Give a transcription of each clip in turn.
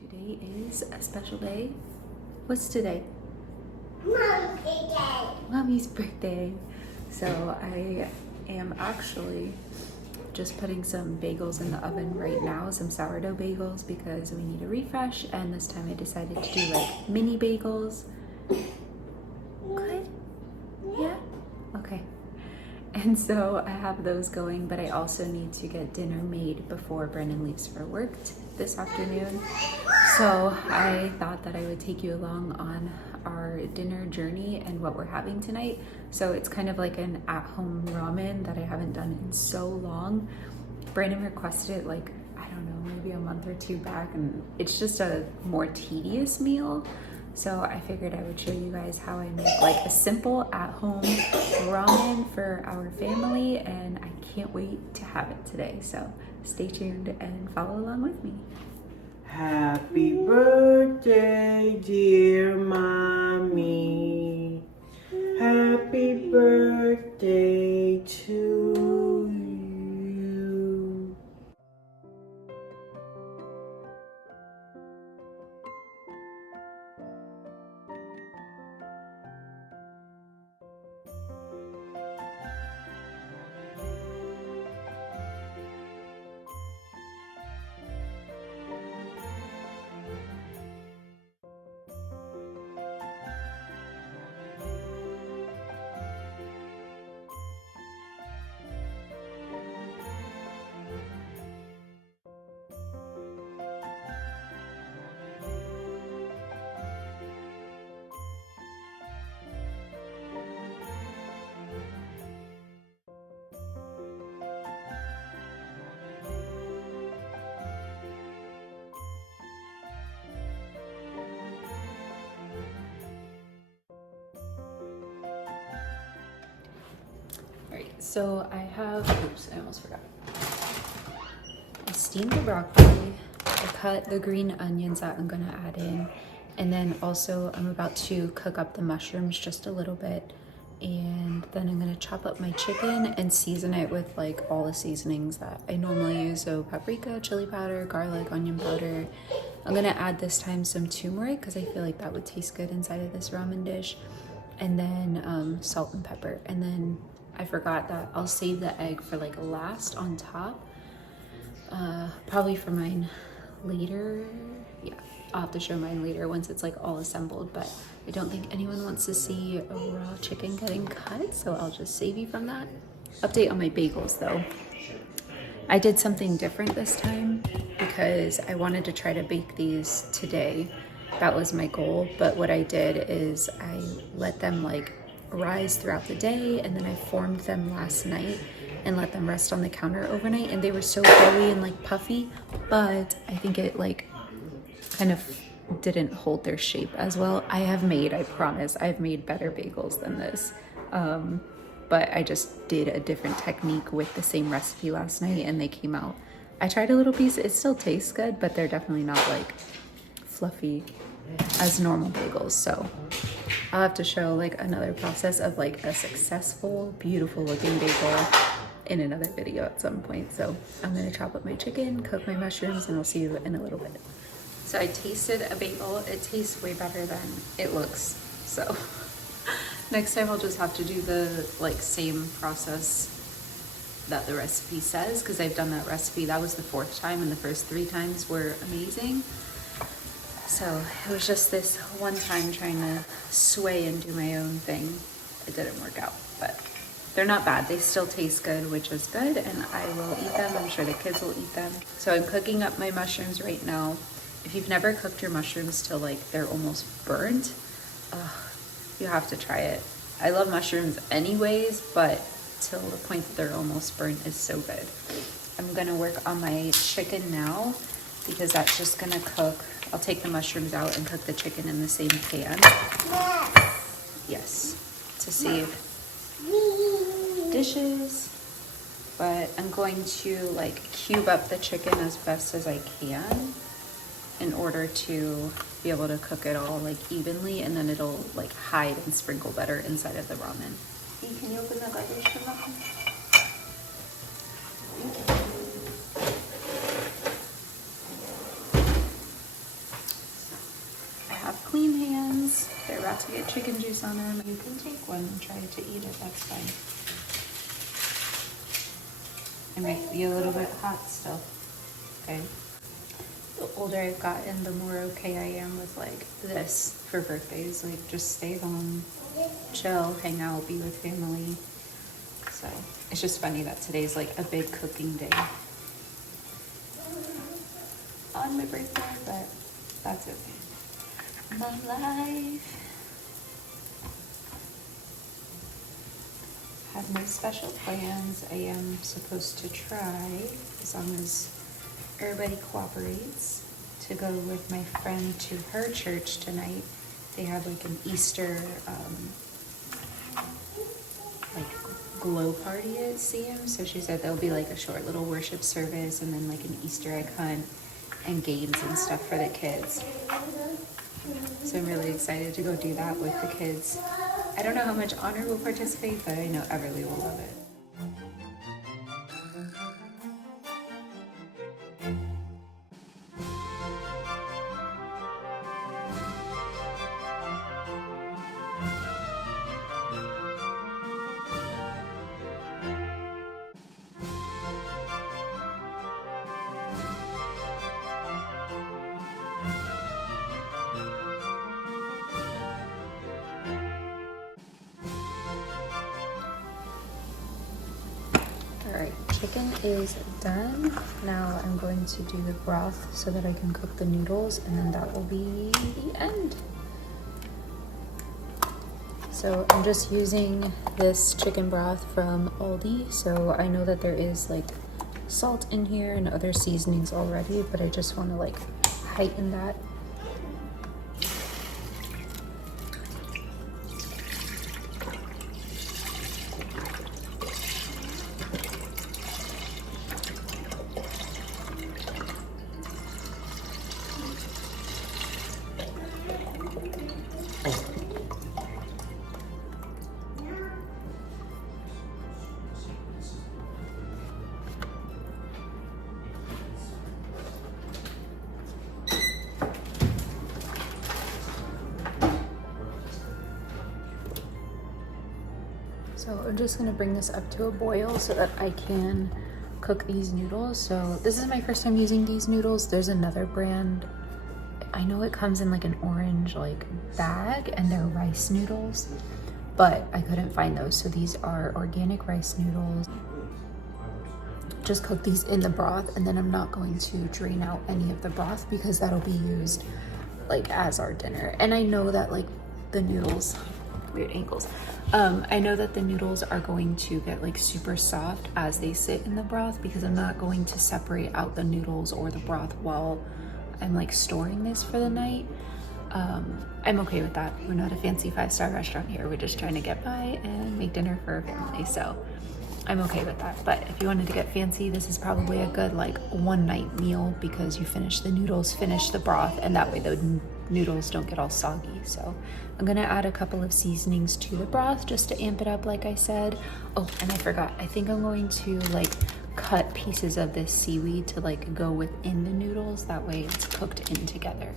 Today is a special day. What's today? Mommy's birthday. Mommy's birthday. So I am actually just putting some bagels in the oven right now, some sourdough bagels, because we need a refresh, and this time I decided to do like mini bagels. Good? Yeah? Okay. And so I have those going, but I also need to get dinner made before Brennan leaves for work this afternoon. So I thought that I would take you along on our dinner journey and what we're having tonight. So it's kind of like an at-home ramen that I haven't done in so long. Brandon requested it like, I don't know, maybe a month or two back, and it's just a more tedious meal. So I figured I would show you guys how I make like a simple at-home ramen for our family, and I can't wait to have it today. So stay tuned and follow along with me. Happy birthday, dear mommy. Happy birthday to you. Alright, so I have, oops, I almost forgot. I steamed the broccoli, I cut the green onions that I'm gonna add in, and then also I'm about to cook up the mushrooms just a little bit, and then I'm gonna chop up my chicken and season it with like all the seasonings that I normally use, so paprika, chili powder, garlic, onion powder. I'm gonna add this time some turmeric because I feel like that would taste good inside of this ramen dish, and then salt and pepper, and then I forgot that I'll save the egg for like last on top, probably for mine later. Yeah, I'll have to show mine later once it's like all assembled, but I don't think anyone wants to see a raw chicken getting cut, so I'll just save you from that. Update on my bagels though. I did something different this time because I wanted to try to bake these today. That was my goal, but what I did is I let them like rise throughout the day, and then I formed them last night and let them rest on the counter overnight, and they were so doughy and like puffy, but I think it like kind of didn't hold their shape as well. I promise I've made better bagels than this, but I just did a different technique with the same recipe last night, and they came out, I tried a little piece, it still tastes good, but they're definitely not like fluffy as normal bagels. So I'll have to show like another process of like a successful, beautiful looking bagel in another video at some point. So I'm gonna chop up my chicken, cook my mushrooms, and I'll see you in a little bit. So I tasted a bagel. It tastes way better than it looks. So next time I'll just have to do the like same process that the recipe says, because I've done that recipe. That was the 4th time, and the first 3 times were amazing. So it was just this one time trying to sway and do my own thing. It didn't work out, but they're not bad. They still taste good, which is good, and I will eat them. I'm sure the kids will eat them. So I'm cooking up my mushrooms right now. If you've never cooked your mushrooms till like they're almost burnt, you have to try it. I love mushrooms anyways, but till the point that they're almost burnt is so good. I'm gonna work on my chicken now because that's just gonna cook. I'll take the mushrooms out and cook the chicken in the same pan. Yes, to save dishes. But I'm going to like cube up the chicken as best as I can in order to be able to cook it all like evenly, and then it'll like hide and sprinkle better inside of the ramen. Can you open the garbage for that? Thank you. to get chicken juice on them, you can take one and try to eat it, that's fine. It might be a little bit hot still, okay? The older I've gotten, the more okay I am with like this for birthdays, like just stay home, chill, hang out, be with family. So it's just funny that today's like a big cooking day on my birthday, but that's okay. My life. Have no special plans. I am supposed to try, as long as everybody cooperates, to go with my friend to her church tonight. They have like an Easter like glow party at CM, so she said there'll be like a short little worship service and then like an Easter egg hunt and games and stuff for the kids. So I'm really excited to go do that with the kids. I don't know how much Honor will participate, but I know Everly will love it. Alright, chicken is done. Now I'm going to do the broth so that I can cook the noodles, and then that will be the end. So I'm just using this chicken broth from Aldi, so I know that there is like salt in here and other seasonings already, but I just want to like heighten that. So I'm just gonna bring this up to a boil so that I can cook these noodles. So this is my first time using these noodles. There's another brand. I know it comes in like an orange like bag and they're rice noodles, but I couldn't find those. So these are organic rice noodles. Just cook these in the broth, and then I'm not going to drain out any of the broth because that'll be used like as our dinner. And I know that like the noodles, weird ankles. I know that the noodles are going to get like super soft as they sit in the broth because I'm not going to separate out the noodles or the broth while I'm like storing this for the night. I'm okay with that. We're not a fancy 5-star restaurant here. We're just trying to get by and make dinner for our family. So I'm okay with that. But if you wanted to get fancy, this is probably a good like one night meal because you finish the noodles, finish the broth, and that way the noodles don't get all soggy. So I'm gonna add a couple of seasonings to the broth just to amp it up, like I said. Oh, and I forgot. I think I'm going to like cut pieces of this seaweed to like go within the noodles. That way it's cooked in together.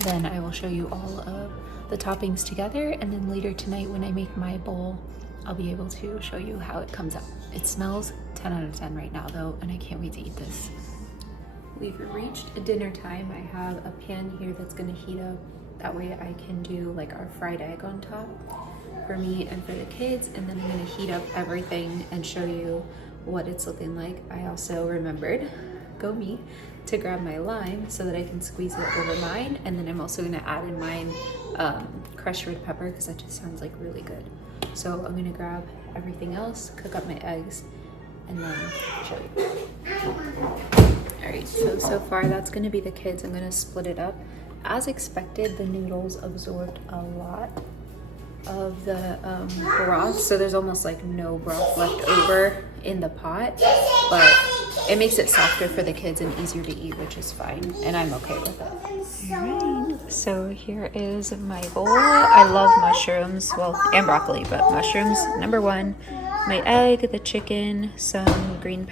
Then I will show you all of the toppings together, and then later tonight when I make my bowl, I'll be able to show you how it comes out. It smells 10 out of 10 right now though, and I can't wait to eat this. We've reached dinner time. I have a pan here that's gonna heat up. That way I can do like our fried egg on top for me and for the kids, and then I'm gonna heat up everything and show you what it's looking like. I also remembered, go me, to grab my lime so that I can squeeze it over mine, and then I'm also gonna add in mine crushed red pepper because that just sounds like really good. So I'm gonna grab everything else, cook up my eggs, and then show you. All right, so far that's gonna be the kids. I'm gonna split it up. As expected, the noodles absorbed a lot of the broth, so there's almost like no broth left over in the pot, but it makes it softer for the kids and easier to eat, which is fine, and I'm okay with it. All right, so here is my bowl. I love mushrooms, well, and broccoli, but mushrooms, number one. My egg, the chicken, some green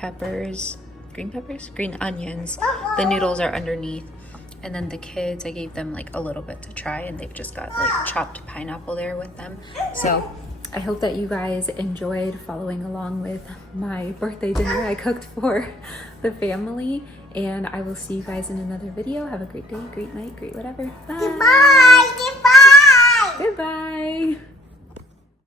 onions. The noodles are underneath. And then the kids, I gave them like a little bit to try, and they've just got like chopped pineapple there with them. So I hope that you guys enjoyed following along with my birthday dinner I cooked for the family. And I will see you guys in another video. Have a great day, great night, great whatever. Bye. Goodbye. Goodbye. Goodbye.